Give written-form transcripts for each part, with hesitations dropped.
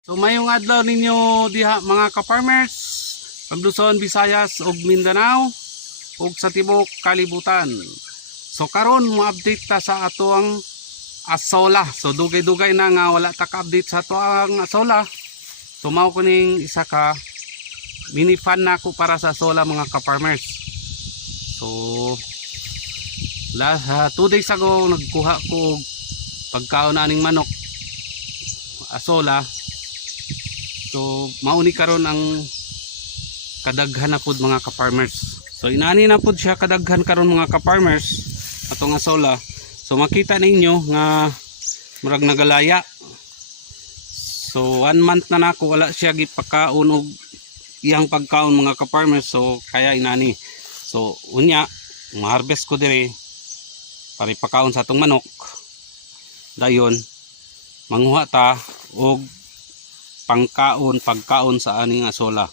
So mayong adlaw ninyo diha mga ka-farmers, Luzon, Visayas ug Mindanao ug sa tibuok kalibutan. So karon mo update ta sa atoang asola. So dugay-dugay na nga wala ta ka-update sa atoang asola. So mao kuning isa ka mini fan nako para sa asola mga ka-farmers. So last 2 days ago nagkuha ko pagkaon aning manok asola. So mauni karon ang kadaghan na pud mga ka-farmers. So inani na pud siya kadaghan karon mga ka-farmers atong asola. So makita ninyo nga murag nagalaya. So 1 month na nako wala siya gipakaon og iyang pagkaon mga ka-farmers. So kaya inani. So unya ma-harvest ko dire para ipakaon sa atong manok. Dayon manguha ta og pagkaon sa aning asola.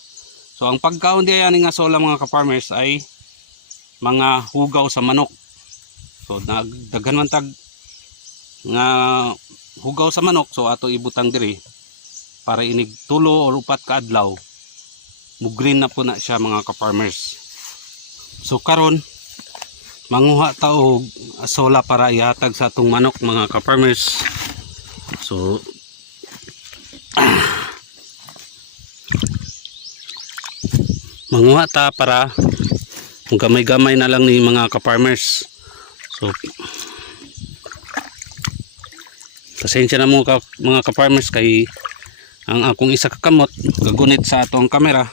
So ang pagkaon di aning asola mga ka-farmers ay mga hugaw sa manok. So daghan man tag nga hugaw sa manok, so ato ibutang diri para inig 3 or 4 ka adlaw mugrin na po na siya mga ka-farmers. So karon manguha ta og asola para ihatag sa atong manok mga ka-farmers. So manguha ta para gamay-gamay na lang ni mga ka-farmers. So pasensya na mo mga ka-farmers kay ang akong isa ka kamot gagunit sa atong kamera.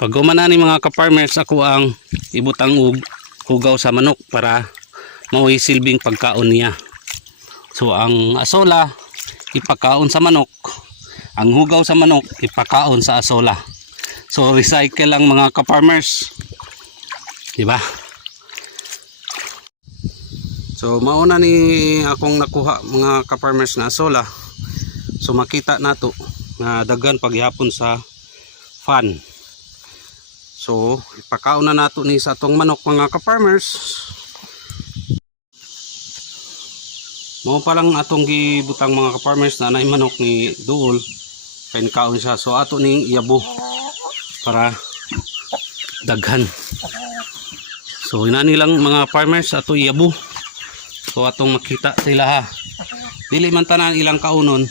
Pag gumana ni mga ka-farmers, ako ang ibutang og hugaw sa manok para mauwi silbing pagkaon niya. So ang asola ipakaon sa manok, ang hugaw sa manok ipakaon sa asola. So recycle lang mga ka-farmers, diba? So mauna ni akong nakuha mga ka-farmers na asola. So makita nato na daghan paghihapon sa fan. So ipakaon na nato ni sa atong manok mga ka-farmers. Mao pa lang atong gibutang mga ka-farmers na naay manok ni duol kay kaon siya. So ato ning iyabo para daghan. So inani lang mga farmers ato iyabo. So atong makita sila ha. Dili man tanan ilang kaunon,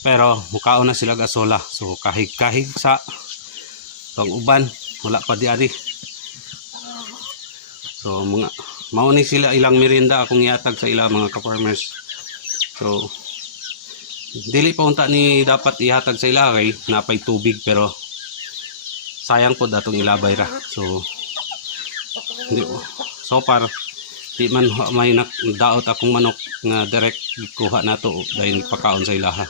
pero mukaon na sila asola. So kahig-kahig sa pang uban wala pa diari. So mga mao ni sila ilang merienda akong ihatag sa ilang mga ka-farmers. So dili pa unta ni dapat ihatag sa ila kay napay tubig, pero sayang po datong ilabay ra. So hindi so far di man may daot akong manok nga direct kuha nato dahil pakaon sa ilaha.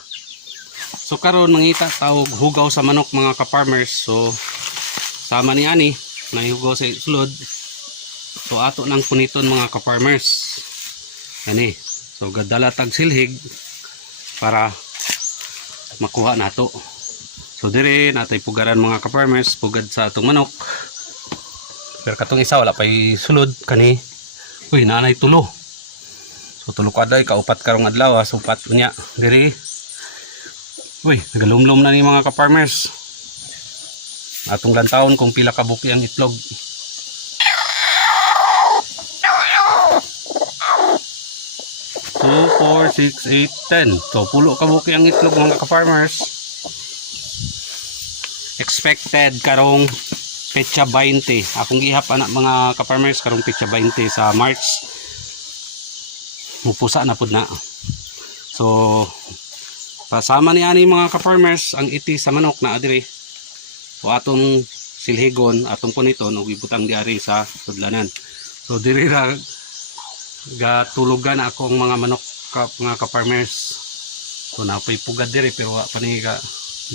So karon mangita tawag hugaw sa manok mga ka-farmers. So sama ni ani na hugaw sa sulod. So ato nang puniton mga ka-farmers. Ani. So gadala tag silhig para makuha nato. So dire natay pugaran mga ka-farmers, pugad sa atong manok. Pero katong isa wala pay sulod kani. Uy, nanay tulo. So tulo kaday kaupat karong adlaw, supat unya dire. Uy, nagalumlum na ni mga ka-farmers. Atong lantawon kung pila ka buki ang itlog. 2, 4, 6, 8, 10. So pulo ka buki ang itlog mga ka-farmers. Expected karong petsa 20. Akong gihap anak mga ka-farmers karong petsa 20 sa March. Mupusa na pud na. So pasama ni ani mga ka-farmers ang iti sa manok na adire. So atong silhigon, atong puniton ug ibutang diari sa sudlanan. So diri ra gatulugan akong mga manok mga ka-farmers. So napay pugad diri pero wa pa ni ka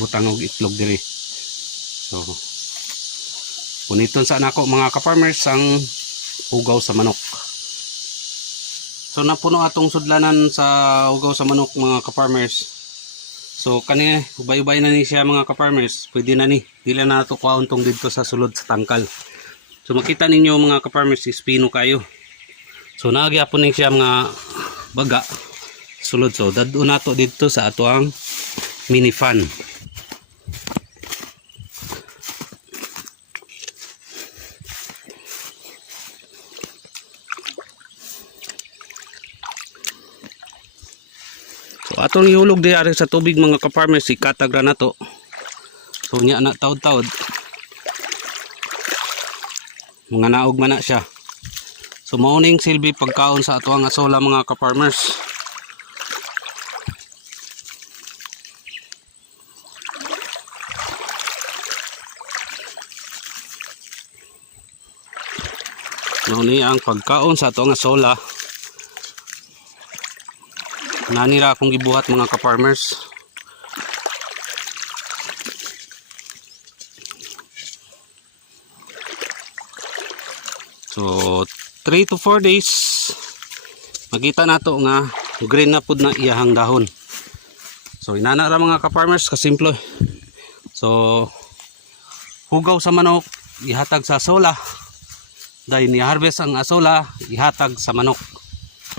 butang og itlog diri. So puniton sa nako mga ka-farmers ang ugaw sa manok. So napuno atong sudlanan sa ugaw sa manok mga ka-farmers. So kani ubay-ubay na ni siya mga ka-farmers. Pwede na ni dili na nato kuhaon tong didto sa sulod sa tangkal. So makita ninyo mga ka-farmers, ispino kayo. So nagyapon ning siya mga baga sulod. So dadto nato dito sa ato ang mini fan. So atong ihulog di ari sa tubig mga ka-farmers, ikatag ra nato. So nya na taud-taud. Mga naog man na siya. So mauning silbi pagkaon sa ato ang asola mga ka-farmers. Mauni ang pagkaon sa ato ang asola. Nanira akong gibuhat mga ka-farmers. So 3 to 4 days makita nato nga green na pud na iyahang dahon. So inana ra mga ka-farmers, kasimple. So hugaw sa manok ihatag sa asola, dahil ni-harvest ang asola ihatag sa manok,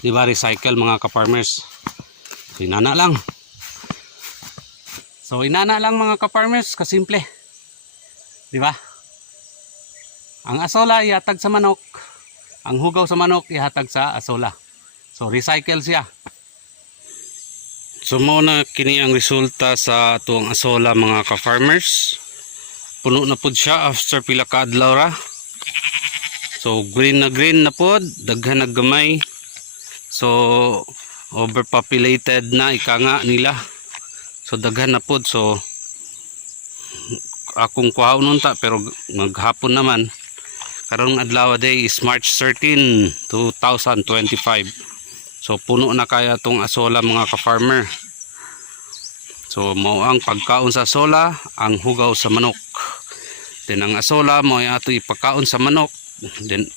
di ba, recycle mga ka-farmers. So inana lang. So inana lang mga ka-farmers, kasimple, di ba? Ang asola ihatag sa manok, ang hugaw sa manok ihatag sa asola. So recycle siya. So mao na kini ang resulta sa atong asola mga ka-farmers. Puno na pud siya after pila ka adlaw ra. So green na pod, daghan na gamay. So overpopulated na ika nga nila. So daghan na pod. So akong kuhaon unta pero maghapon naman. Karong adlaw day is March 13, 2025. So puno na kaya tong asola mga ka-farmer. So mao ang pagkaon sa asola, ang hugaw sa manok. Then ang asola mo ay ato ipakaon sa manok. Then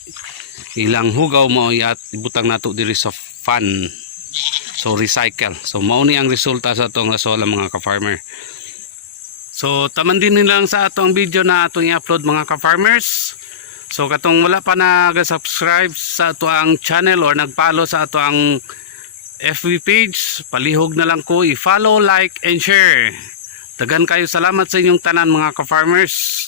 ilang hugaw mo ay ibutang nato diri sa fan. So recycle. So mao ni ang resulta sa atong asola mga ka-farmer. So taman din nilang sa atong video na atong i-upload mga ka-farmers. So katong wala pa nag-subscribe sa ato ang channel or nag-follow sa ato ang FB page, palihog na lang ko i-follow, like and share. Dagan kayo salamat sa inyong tanan mga ka-farmers.